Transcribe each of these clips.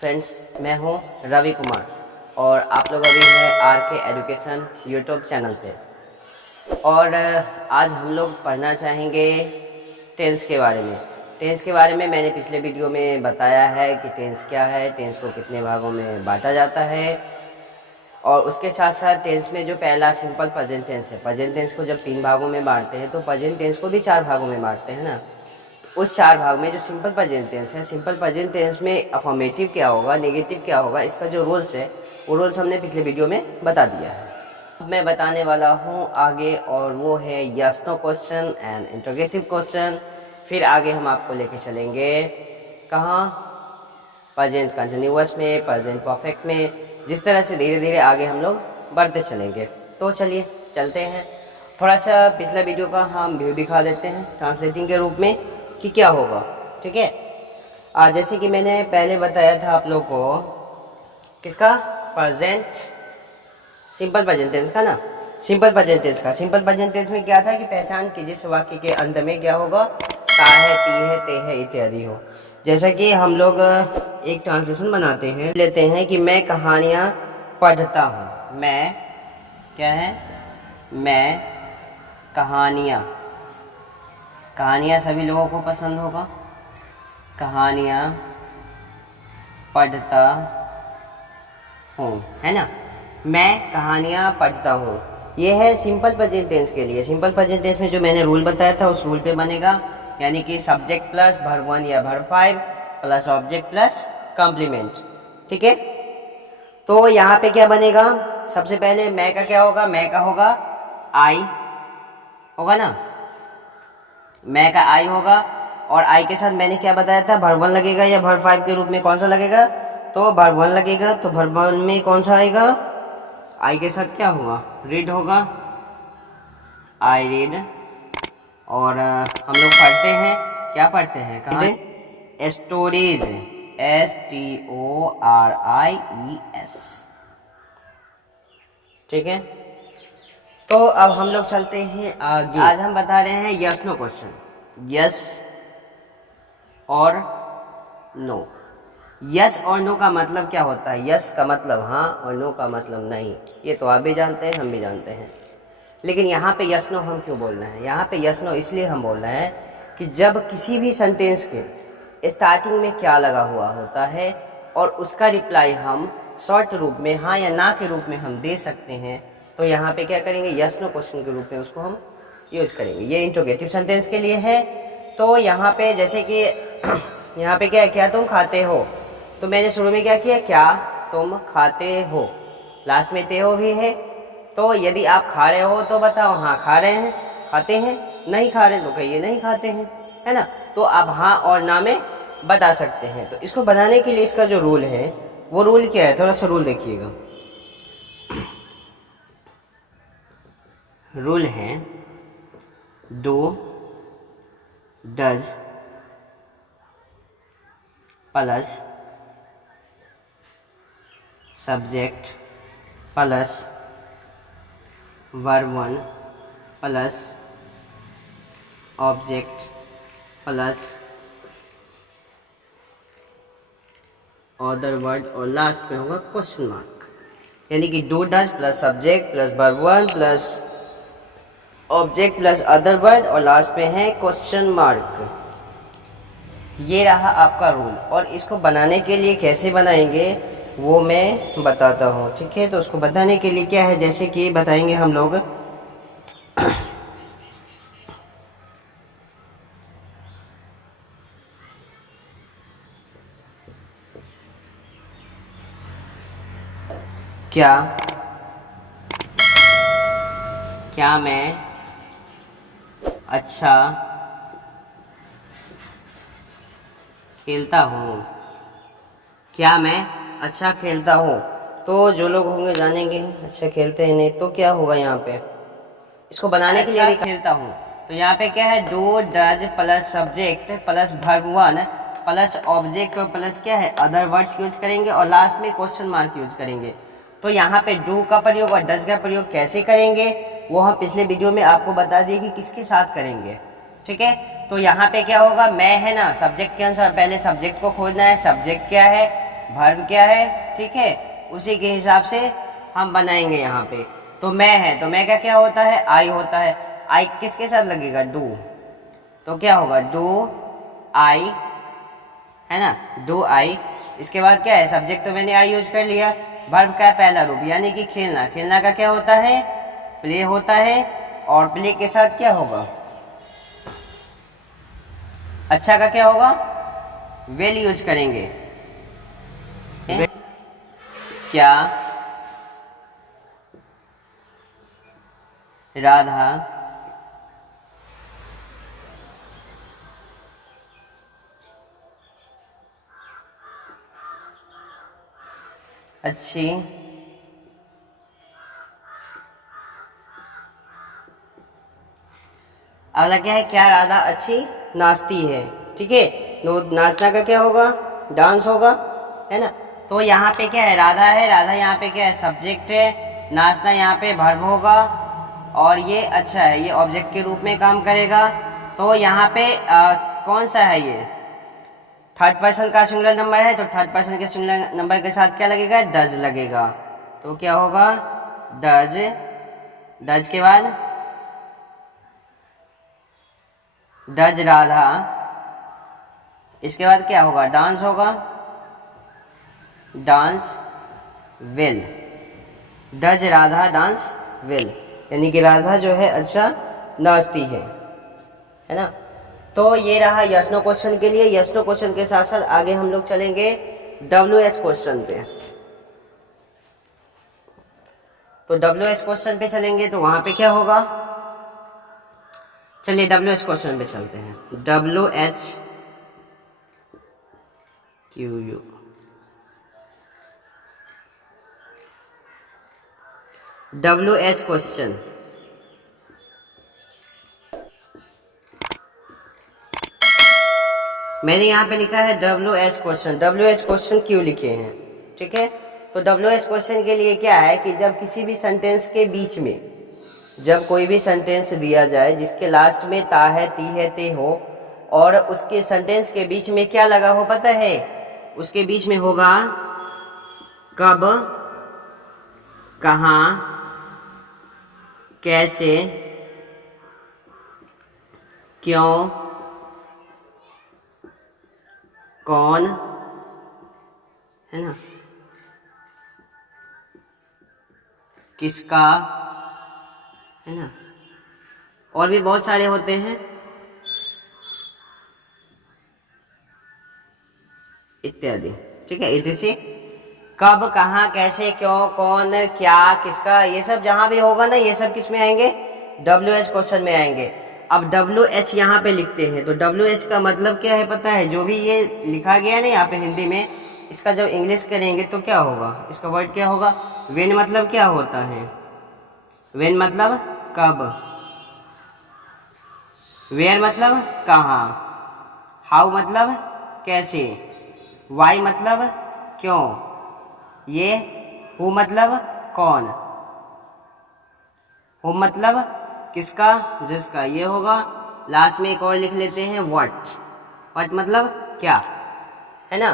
Friends, मैं हूं रवि कुमार और आप लोग अभी हैं आर के एजुकेशन यूट्यूब चैनल पे। और आज हम लोग पढ़ना चाहेंगे टेंस के बारे में। टेंस के बारे में मैंने पिछले वीडियो में बताया है कि टेंस क्या है, टेंस को कितने भागों में बांटा जाता है, और उसके साथ साथ टेंस में जो पहला सिंपल प्रेजेंट टेंस है, प्रेजेंट टेंस को जब 3 भागों में बांटते हैं तो प्रेजेंट टेंस को भी 4 भागों में बांटते हैं ना। उस 4 भाग में जो सिंपल प्रेजेंट टेंस है, सिंपल प्रेजेंट टेंस में अफर्मेटिव क्या होगा, नेगेटिव क्या होगा, इसका जो रूल्स है वो रूल्स हमने पिछले वीडियो में बता दिया है। अब मैं बताने वाला हूँ आगे, और वो है yes no question and interrogative question. फिर आगे हम आपको लेके चलेंगे कहाँ, प्रेजेंट कंटिन्यूअस में, प्रेजेंट परफेक्ट में, जिस तरह से धीरे धीरे आगे हम लोग बढ़ते चलेंगे। तो चलिए चलते हैं। थोड़ा सा पिछला वीडियो का हम व्यू दिखा देते हैं ट्रांसलेटिंग के रूप में कि क्या होगा। ठीक है, जैसे कि मैंने पहले बताया था आप लोग को, किसका, प्रेजेंट सिंपल प्रेजेंट टेंस का ना, सिंपल प्रेजेंट टेंस का। सिंपल प्रेजेंट टेंस में क्या था कि पहचान कीजिए जिस वाक्य के अंत में क्या होगा, ता है, ती है, ते है इत्यादि हो। जैसा कि हम लोग एक ट्रांसलेशन बनाते हैं, लेते हैं कि मैं कहानियाँ पढ़ता हूँ। मैं क्या है, मैं कहानियाँ, कहानियाँ सभी लोगों को पसंद होगा। कहानियाँ पढ़ता हूँ, है ना। मैं कहानियाँ पढ़ता हूँ, ये है सिंपल प्रेजेंट टेंस के लिए। सिंपल प्रेजेंट टेंस में जो मैंने रूल बताया था उस रूल पे बनेगा, यानी कि सब्जेक्ट प्लस वर्ब 1 या verb 5 plus object plus complement. ठीक है, तो यहाँ पे क्या बनेगा, सबसे पहले मैं का क्या होगा, मैं का होगा आई होगा ना, मैं का आई होगा। और आई के साथ मैंने क्या बताया था, वर्ब 1 लगेगा या वर्ब 5 के रूप में कौन सा लगेगा, तो वर्ब 1 लगेगा। तो वर्ब 1 में कौन सा आएगा, आई के साथ क्या होगा, रीड होगा, आई रीड। और हम लोग पढ़ते हैं, क्या पढ़ते हैं, कहाँ, स्टोरीज, STORIES। ठीक है, तो अब हम लोग चलते हैं आगे। आज हम बता रहे हैं यस नो क्वेश्चन, यस और नो। यस और नो का मतलब क्या होता है, यस का मतलब हाँ और नो का मतलब नहीं, ये तो आप भी जानते हैं, हम भी जानते हैं। लेकिन यहाँ पे यस नो हम क्यों बोल रहे हैं, यहाँ पे यस नो इसलिए हम बोल रहे हैं कि जब किसी भी सेंटेंस के स्टार्टिंग में क्या लगा हुआ होता है और उसका रिप्लाई हम शॉर्ट रूप में हाँ या ना के रूप में हम दे सकते हैं, तो यहाँ पे क्या करेंगे, यस नो क्वेश्चन के रूप में उसको हम यूज करेंगे। ये इंट्रोगेटिव सेंटेंस के लिए है। तो यहाँ पे जैसे कि यहाँ पे क्या है, क्या तुम खाते हो, तो मैंने शुरू में क्या किया, क्या तुम खाते हो, लास्ट में ते हो भी है। तो यदि आप खा रहे हो तो बताओ हाँ खा रहे हैं, खाते हैं, नहीं खा रहे हैं तो कहिए नहीं खाते हैं, है ना। तो आप हाँ और ना में बता सकते हैं। तो इसको बनाने के लिए इसका जो रूल है वो रूल क्या है, थोड़ा सा रूल देखिएगा। रूल है do, does plus subject plus verb 1 plus object plus other word, और लास्ट में होगा क्वेश्चन मार्क। यानी कि do does plus subject plus verb 1 plus object plus other word, और लास्ट में है क्वेश्चन मार्क। ये रहा आपका रूल। और इसको बनाने के लिए कैसे बनाएंगे वो मैं बताता हूँ। ठीक है, तो उसको बताने के लिए क्या है, जैसे कि बताएंगे हम लोग क्या, क्या मैं अच्छा खेलता हूँ, क्या मैं अच्छा खेलता हूँ। तो जो लोग होंगे जानेंगे अच्छा खेलते हैं नहीं, तो क्या होगा यहाँ पे, इसको बनाने के लिए खेलता हूँ, तो यहाँ पे क्या है, do does plus subject plus verb 1 plus object और प्लस क्या है, अदर वर्ड्स यूज करेंगे, और लास्ट में क्वेश्चन मार्क यूज करेंगे। तो यहाँ पे डू का प्रयोग और डज का प्रयोग कैसे करेंगे वो हम पिछले वीडियो में आपको बता दिए कि किसके साथ करेंगे। ठीक है, तो यहाँ पे क्या होगा, मैं है ना, सब्जेक्ट के अनुसार पहले सब्जेक्ट को खोजना है, सब्जेक्ट क्या है, वर्ब क्या है, ठीक है, उसी के हिसाब से हम बनाएंगे यहाँ पे। तो मैं है, तो मैं का क्या होता है, आई होता है। आई किसके साथ लगेगा, डू, तो क्या होगा, डू आई, है ना, डू आई। इसके बाद क्या है, सब्जेक्ट तो मैंने आई यूज कर लिया। वर्ब का पहला रूप यानी कि खेलना, खेलना का क्या होता है, प्ले होता है। और प्ले के साथ क्या होगा, अच्छा का क्या होगा, वेल यूज करेंगे। क्या राधा अच्छी अगला क्या है, क्या राधा अच्छी नाचती है, ठीक है। तो नाचना का क्या होगा, डांस होगा, है ना। तो यहाँ पे क्या है, राधा है, राधा यहाँ पे क्या है, सब्जेक्ट है। नाचना यहाँ पे वर्ब होगा। और ये अच्छा है, ये ऑब्जेक्ट के रूप में काम करेगा। तो यहाँ पे कौन सा है, ये थर्ड पर्सन का सिंगुलर नंबर है, तो थर्ड पर्सन के सिंगुलर नंबर के साथ क्या लगेगा, डज लगेगा। तो क्या होगा, डज, डज के बाद डज राधा, इसके बाद क्या होगा, डांस होगा, dance will, does Radha dance will, यानी कि राधा जो है अच्छा नाचती है ना। तो ये रहा यस नो क्वेश्चन के लिए। यस नो क्वेश्चन के साथ साथ आगे हम लोग चलेंगे WH क्वेश्चन पे। तो WH क्वेश्चन पे चलेंगे तो वहां पे क्या होगा, चलिए WH क्वेश्चन पे चलते हैं। WH QU, WH क्वेश्चन, मैंने यहाँ पे लिखा है WH क्वेश्चन। WH क्वेश्चन क्यों लिखे हैं, ठीक है। तो WH क्वेश्चन के लिए क्या है कि जब किसी भी सेंटेंस के बीच में, जब कोई भी सेंटेंस दिया जाए जिसके लास्ट में ता है, ती है, ते हो, और उसके सेंटेंस के बीच में क्या लगा हो पता है, उसके बीच में होगा कब, कहाँ, कैसे, क्यों, कौन, है ना, किसका, है ना, और भी बहुत सारे होते हैं इत्यादि, ठीक है। इसे कब, कहाँ, कैसे, क्यों, कौन, क्या, किसका, ये सब जहां भी होगा ना, ये सब किस में आएंगे, WH क्वेश्चन में आएंगे। अब WH यहाँ पे लिखते हैं तो WH का मतलब क्या है पता है, जो भी ये लिखा गया ना यहाँ पे हिंदी में, इसका जब इंग्लिश करेंगे तो क्या होगा, इसका वर्ड क्या होगा, वेन मतलब क्या होता है, वेन मतलब कब, वेयर मतलब कहाँ, हाउ मतलब कैसे, वाई मतलब क्यों, ये हु मतलब कौन, हु मतलब किसका, जिसका, ये होगा। लास्ट में एक और लिख लेते हैं व्हाट, व्हाट मतलब क्या, है ना।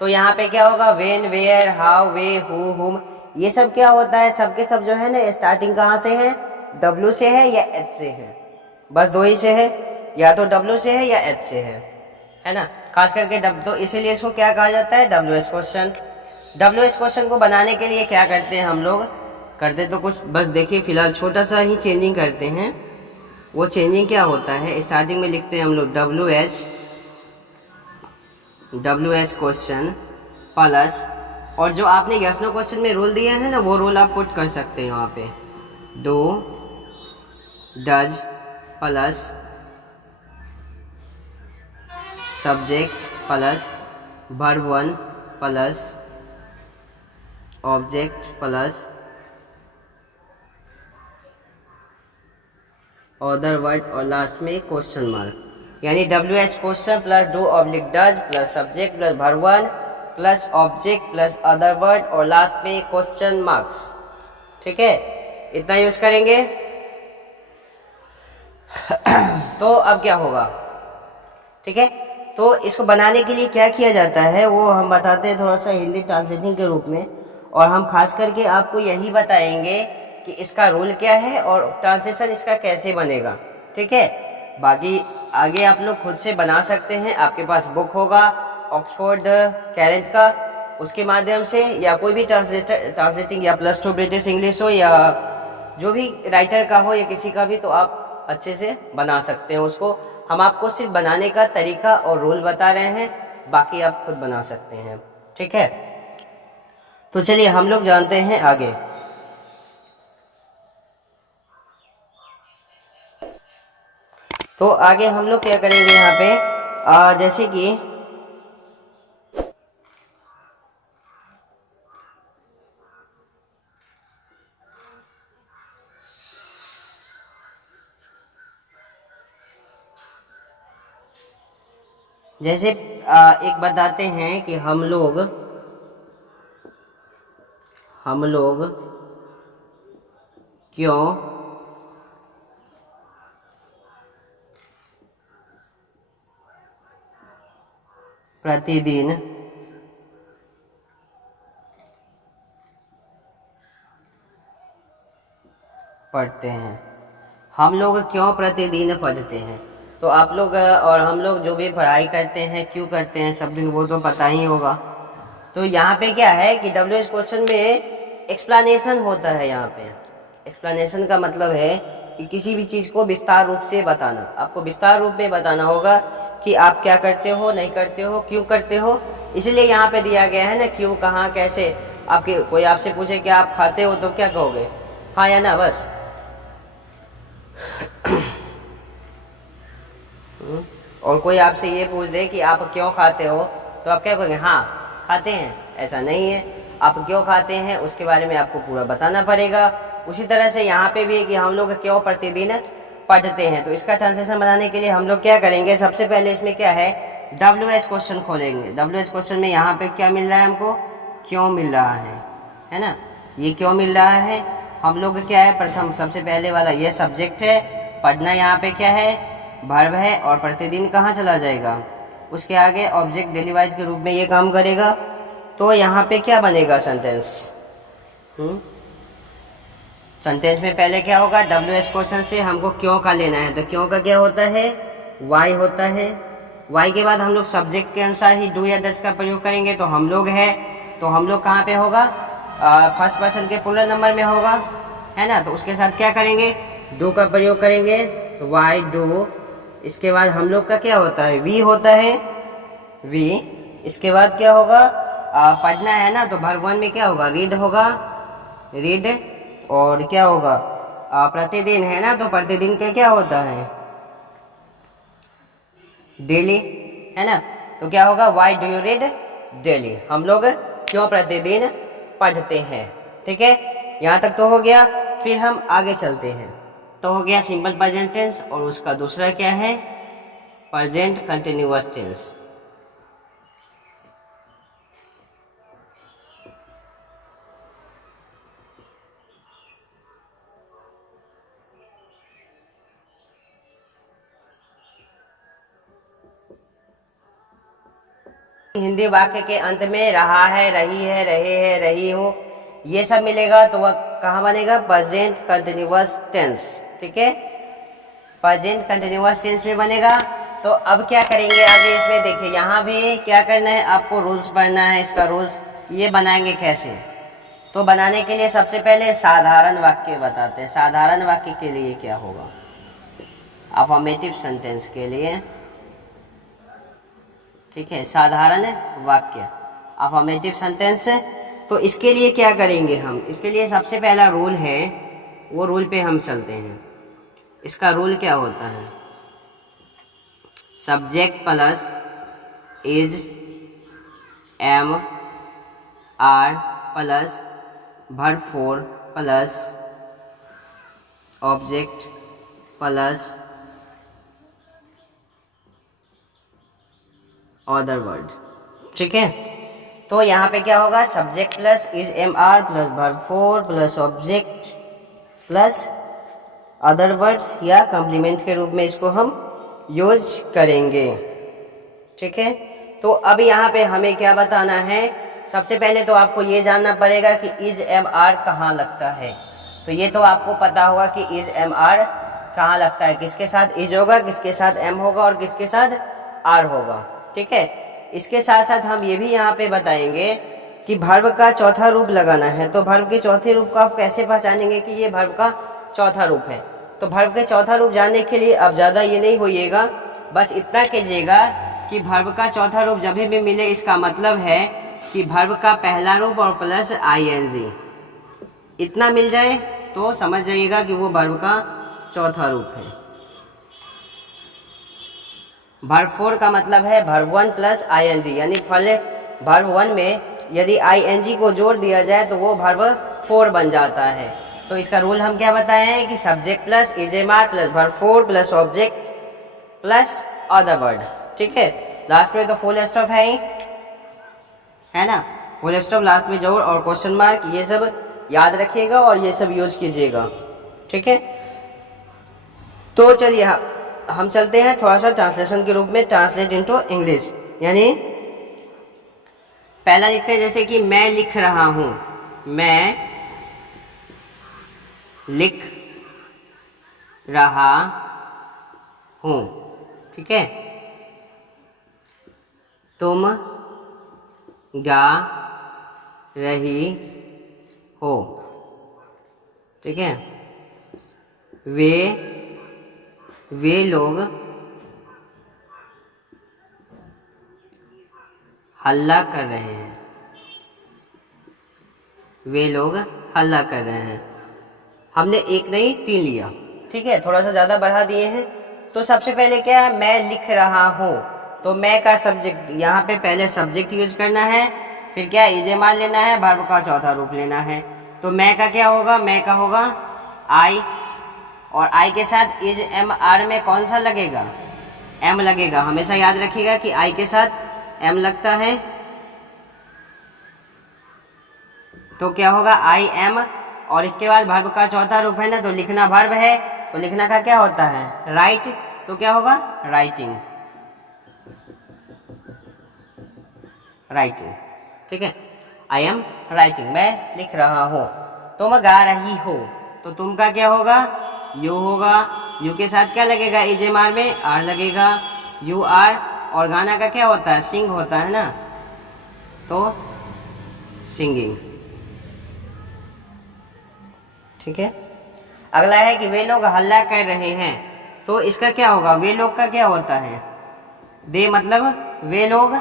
तो यहाँ पे क्या होगा, when, where, how, way, who, whom, ये सब क्या होता है, सबके सब जो है ना स्टार्टिंग कहाँ से है, W से है या H से है, बस दो ही से है, या तो W से है या H से है ना। खास करके तो इसीलिए इसको क्या कहा जाता है, WH क्वेश्चन। WH क्वेश्चन को बनाने के लिए क्या करते हैं हम लोग, करते तो कुछ बस देखिए फिलहाल छोटा सा ही चेंजिंग करते हैं। वो चेंजिंग क्या होता है, स्टार्टिंग में लिखते हैं हम लोग WH क्वेश्चन प्लस, और जो आपने यस नो क्वेश्चन में रूल दिया है ना, वो रूल आप पुट कर सकते हैं वहाँ पे, do, does plus subject plus verb 1 plus object plus other word और लास्ट में क्वेश्चन मार्क, यानी WH question plus do oblique does plus subject plus verb 1 plus object plus other word और लास्ट में क्वेश्चन मार्क्स, ठीक है, इतना use करेंगे। तो अब क्या होगा, ठीक है, तो इसको बनाने के लिए क्या किया जाता है वो हम बताते हैं थोड़ा सा हिंदी ट्रांसलेटिंग के रूप में, और हम खास करके आपको यही बताएंगे कि इसका रूल क्या है और ट्रांसलेशन इसका कैसे बनेगा। ठीक है, बाकी आगे आप लोग खुद से बना सकते हैं। आपके पास बुक होगा ऑक्सफोर्ड कैरेंट का, उसके माध्यम से, या कोई भी ट्रांसलेटिंग या +2 ब्रिटिश इंग्लिश हो या जो भी राइटर का हो या किसी का भी, तो आप अच्छे से बना सकते हैं उसको। हम आपको सिर्फ बनाने का तरीका और रूल बता रहे हैं, बाकी आप खुद बना सकते हैं। ठीक है, तो चलिए हम लोग जानते हैं आगे। तो आगे हम लोग क्या करेंगे यहाँ पे, जैसे कि एक बताते हैं कि हम लोग क्यों प्रतिदिन पढ़ते हैं। हम लोग क्यों प्रतिदिन पढ़ते हैं, तो आप लोग और हम लोग जो भी पढ़ाई करते हैं क्यों करते हैं सब दिन, वो तो पता ही होगा। तो यहाँ पे क्या है कि WH क्वेश्चन में एक्सप्लेनेशन होता है। यहाँ पे एक्सप्लेनेशन का मतलब है कि किसी भी चीज़ को विस्तार रूप से बताना। आपको विस्तार रूप में बताना होगा कि आप क्या करते हो, नहीं करते हो, क्यों करते हो। इसलिए यहाँ पे दिया गया है ना, क्यों, कहाँ, कैसे। आपके कोई आपसे पूछे कि आप खाते हो तो क्या कहोगे, हाँ या ना, बस। और कोई आपसे ये पूछ दे कि आप क्यों खाते हो, तो आप क्या कहोगे, हाँ खाते हैं। ऐसा नहीं है, आप क्यों खाते हैं उसके बारे में आपको पूरा बताना पड़ेगा। उसी तरह से यहाँ पे भी है कि हम लोग क्यों प्रतिदिन पढ़ते हैं। तो इसका ट्रांसलेशन बनाने के लिए हम लोग क्या करेंगे, सबसे पहले इसमें क्या है, WH क्वेश्चन खोलेंगे। WH क्वेश्चन में यहाँ पे क्या मिल रहा है हमको, क्यों मिल रहा है ना। ये क्यों मिल रहा है, हम लोग क्या है, प्रथम सबसे पहले वाला ये सब्जेक्ट है, पढ़ना यहाँ पे क्या है, वर्ब है, और प्रतिदिन कहाँ चला जाएगा, उसके आगे ऑब्जेक्ट डेली वाइज के रूप में ये काम करेगा। तो यहाँ पे क्या बनेगा, सेंटेंस। सेंटेंस में पहले क्या होगा, WH क्वेश्चन से हमको क्यों का लेना है, तो क्यों का क्या होता है, वाई होता है। वाई के बाद हम लोग सब्जेक्ट के अनुसार ही डू या डज का प्रयोग करेंगे। तो हम लोग है, तो हम लोग कहाँ पे होगा, फर्स्ट पर्सन के प्लूरल नंबर में होगा, है ना। तो उसके साथ क्या करेंगे, डू का प्रयोग करेंगे, तो वाई डू। इसके बाद हम लोग का क्या होता है, वी होता है, वी। इसके बाद क्या होगा, पढ़ना है ना, तो वर्ब 1 में क्या होगा, रीड होगा, रीड। और क्या होगा, प्रतिदिन है ना, तो प्रतिदिन का क्या होता है, डेली, है ना। तो क्या होगा, why do you read daily. हम लोग क्यों प्रतिदिन पढ़ते हैं। ठीक है, यहाँ तक तो हो गया। फिर हम आगे चलते हैं। तो हो गया सिंपल प्रेजेंट टेंस, और उसका दूसरा क्या है, प्रेजेंट कंटिन्यूअस टेंस। हिंदी वाक्य के अंत में रहा है, रही है, रहे हैं, रही हूँ, ये सब मिलेगा, तो वह कहाँ बनेगा, प्रेजेंट कंटिन्यूअस टेंस। ठीक है, प्रेजेंट कंटिन्यूअस टेंस में बनेगा। तो अब क्या करेंगे आगे, इसमें देखिए यहाँ भी क्या करना है, आपको रूल्स पढ़ना है। इसका रूल्स ये बनाएंगे कैसे, तो बनाने के लिए सबसे पहले साधारण वाक्य बताते हैं। साधारण वाक्य के लिए क्या होगा, अफर्मेटिव सेंटेंस के लिए, ठीक है, साधारण वाक्य, अफर्मेटिव सेंटेंस। तो इसके लिए क्या करेंगे हम, इसके लिए सबसे पहला रूल है, वो रूल पे हम चलते हैं। इसका रूल क्या होता है, subject plus is, am, are plus verb 4 plus object plus other word. ठीक है, तो यहाँ पे क्या होगा, subject plus is, am, are plus verb 4 plus object plus other words, या कॉम्प्लीमेंट के रूप में इसको हम यूज करेंगे। ठीक है। तो अब यहाँ पे हमें क्या बताना है, सबसे पहले तो आपको ये जानना पड़ेगा कि इज एम आर कहाँ लगता है। तो ये तो आपको पता होगा कि इज एम आर कहाँ लगता है, किसके साथ इज होगा, किसके साथ एम होगा और किसके साथ आर होगा। ठीक है। इसके साथ साथ हम ये भी यहाँ पे बताएंगे कि वर्ब का चौथा रूप लगाना है। तो वर्ब के चौथे रूप को आप कैसे पहचानेंगे कि ये वर्ब का चौथा रूप है। तो वर्ब के चौथा रूप जानने के लिए अब ज़्यादा ये नहीं होइएगा, बस इतना कीजिएगा कि वर्ब का चौथा रूप जब भी मिले इसका मतलब है कि वर्ब का पहला रूप और प्लस आईएनजी इतना मिल जाए तो समझ जाइएगा कि वो वर्ब का चौथा रूप है। वर्ब 4 का मतलब है वर्ब 1 प्लस आईएनजी, यानी पहले वर्ब 1 में यदि आईएनजी को जोड़ दिया जाए तो वो वर्ब 4 बन जाता है। तो इसका रूल हम क्या बताए हैं कि subject plus is am are plus verb 4 plus object plus other word. ठीक है। लास्ट में तो फुल स्टॉप है ही, है ना, फुल स्टॉप लास्ट में जोड़ और क्वेश्चन मार्क, ये सब याद रखिएगा और ये सब यूज कीजिएगा। ठीक है। तो चलिए हम चलते हैं थोड़ा सा ट्रांसलेशन के रूप में, ट्रांसलेट इनटू इंग्लिश। यानी पहला लिखते हैं जैसे कि मैं लिख रहा हूं, मैं लिख रहा हूं। ठीक है। तुम गा रही हो। ठीक है। वे लोग हल्ला कर रहे हैं। वे लोग हल्ला कर रहे हैं। हमने एक नहीं 3 लिया। ठीक है। थोड़ा सा ज़्यादा बढ़ा दिए हैं। तो सबसे पहले क्या है, मैं लिख रहा हूँ। तो मैं का सब्जेक्ट, यहाँ पे पहले सब्जेक्ट यूज करना है, फिर क्या इजेमार लेना है, वर्ब का चौथा रूप लेना है। तो मैं का क्या होगा, मैं का होगा आई, और आई के साथ इज एम आर में कौन सा लगेगा, एम लगेगा। हमेशा याद रखिएगा कि आई के साथ एम लगता है। तो क्या होगा आई एम, और इसके बाद वर्ब का चौथा रूप है ना, तो लिखना वर्ब है, तो लिखना का क्या होता है राइट। तो क्या होगा राइटिंग, राइटिंग। ठीक है। आई एम राइटिंग, मैं लिख रहा हूँ। तुम गा रही हो, तो तुम का क्या होगा यू होगा। यू के साथ क्या लगेगा इजेमार में आर लगेगा, यू आर। और गाना का क्या होता है सिंग होता है ना, तो सिंगिंग। ठीक है। अगला है कि वे लोग हल्ला कर रहे हैं। तो इसका क्या होगा, वे लोग का क्या होता है दे, मतलब वे लोग,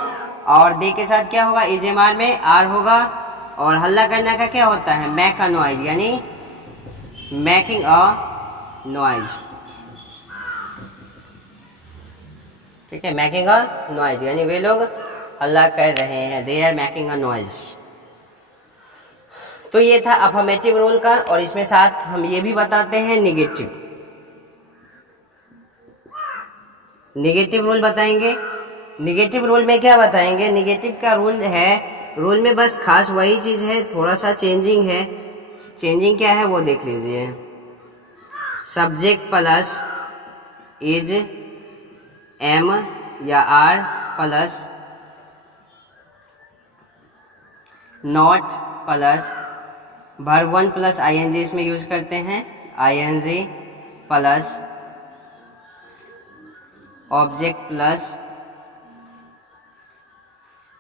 और दे के साथ क्या होगा इजेमार में आर होगा। और हल्ला करने का क्या होता है मैक अ नॉइज, यानी मेकिंग अ नॉइज। ठीक है। मेकिंग अ नॉइज यानी वे लोग हल्ला कर रहे हैं, they are making a noise. तो ये था अफर्मेटिव रूल का, और इसमें साथ हम ये भी बताते हैं निगेटिव। निगेटिव रूल बताएंगे। निगेटिव रूल में क्या बताएंगे, निगेटिव का रूल है, रूल में बस खास वही चीज है, थोड़ा सा चेंजिंग है। चेंजिंग क्या है वो देख लीजिए। सब्जेक्ट प्लस इज एम या are plus not plus verb 1 plus ING इसमें यूज करते हैं, ING plus object plus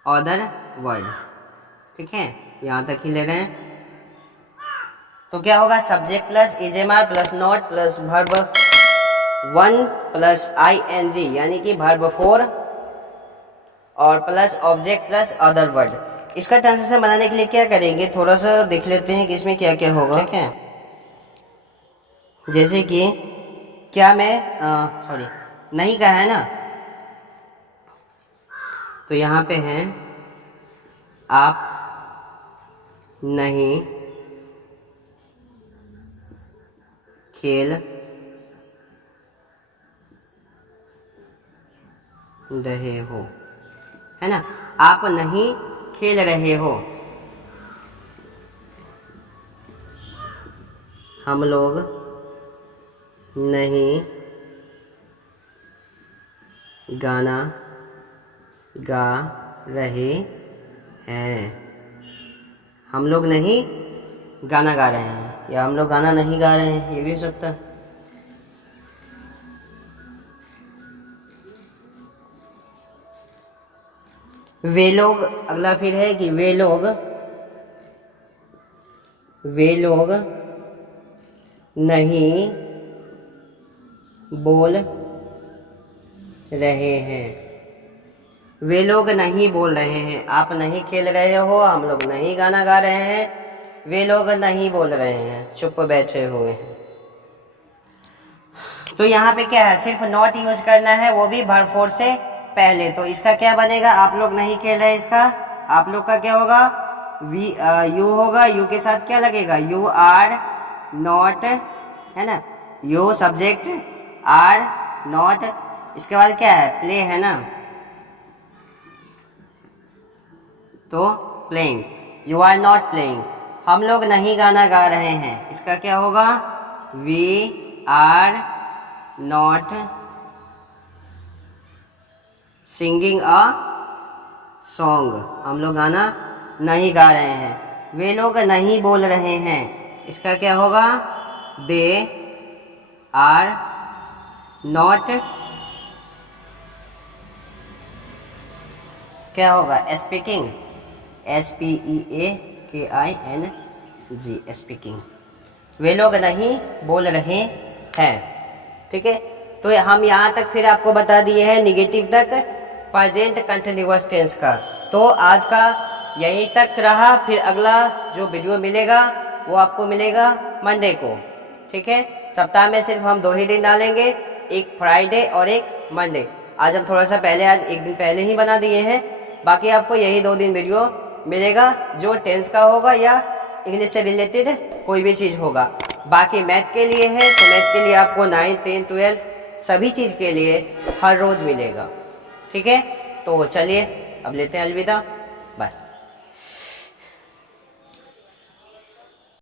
other word. ठीक है। यहां तक ही ले रहे हैं। तो क्या होगा subject plus is am are plus not plus verb 1 plus I N G यानी कि वर्ब 4 और plus object plus other word. इसका ट्रांसलेशन बनाने के लिए क्या करेंगे, थोड़ा सा देख लेते हैं कि इसमें क्या क्या होगा। ठीक है। जैसे कि क्या मैं सॉरी नहीं का है ना, तो यहाँ पे है आप नहीं खेल रहे हो, है ना, आप नहीं खेल रहे हो। हम लोग नहीं गाना गा रहे हैं। हम लोग नहीं गाना गा रहे हैं, या हम लोग गाना नहीं गा रहे हैं, ये भी हो सकता है। वे लोग, अगला फिर है कि वे लोग नहीं बोल रहे हैं। वे लोग नहीं बोल रहे हैं, आप नहीं खेल रहे हो, हम लोग नहीं गाना गा रहे हैं, वे लोग नहीं बोल रहे हैं, चुप बैठे हुए हैं। तो यहाँ पे क्या है, सिर्फ नॉट यूज करना है, वो भी वर्ब फोर्स से पहले। तो इसका क्या बनेगा, आप लोग नहीं खेल रहे, इसका आप लोग का क्या होगा, यू होगा। यू के साथ क्या लगेगा, यू आर नॉट, है ना, यू सब्जेक्ट, आर नॉट, इसके बाद क्या है, प्ले है ना, तो playing, you are not playing, हम लोग नहीं गाना गा रहे हैं, इसका क्या होगा, we are not singing a song, हम लोग गाना नहीं गा रहे हैं। वे लोग नहीं बोल रहे हैं, इसका क्या होगा, दे आर नॉट, क्या होगा, स्पीकिंग, SPEAKING, स्पीकिंग। वे लोग नहीं बोल रहे हैं। ठीक है, तो हम यहाँ तक फिर आपको बता दिए हैं निगेटिव तक प्रेजेंट कंटिन्यूअस टेंस का। तो आज का यहीं तक रहा, फिर अगला जो वीडियो मिलेगा वो आपको मिलेगा मंडे को। ठीक है, सप्ताह में सिर्फ हम 2 ही दिन डालेंगे, एक फ्राइडे और एक मंडे। आज हम थोड़ा सा पहले, आज एक दिन पहले ही बना दिए हैं, बाकी आपको यही 2 दिन वीडियो मिलेगा जो टेंस का होगा या इंग्लिश से रिलेटेड कोई भी चीज़ होगा। बाकी मैथ के लिए है तो मैथ के लिए आपको 9, 10, 12 सभी चीज़ के लिए हर रोज़ मिलेगा। ठीक है, तो चलिए अब लेते हैं अलविदा, बाय।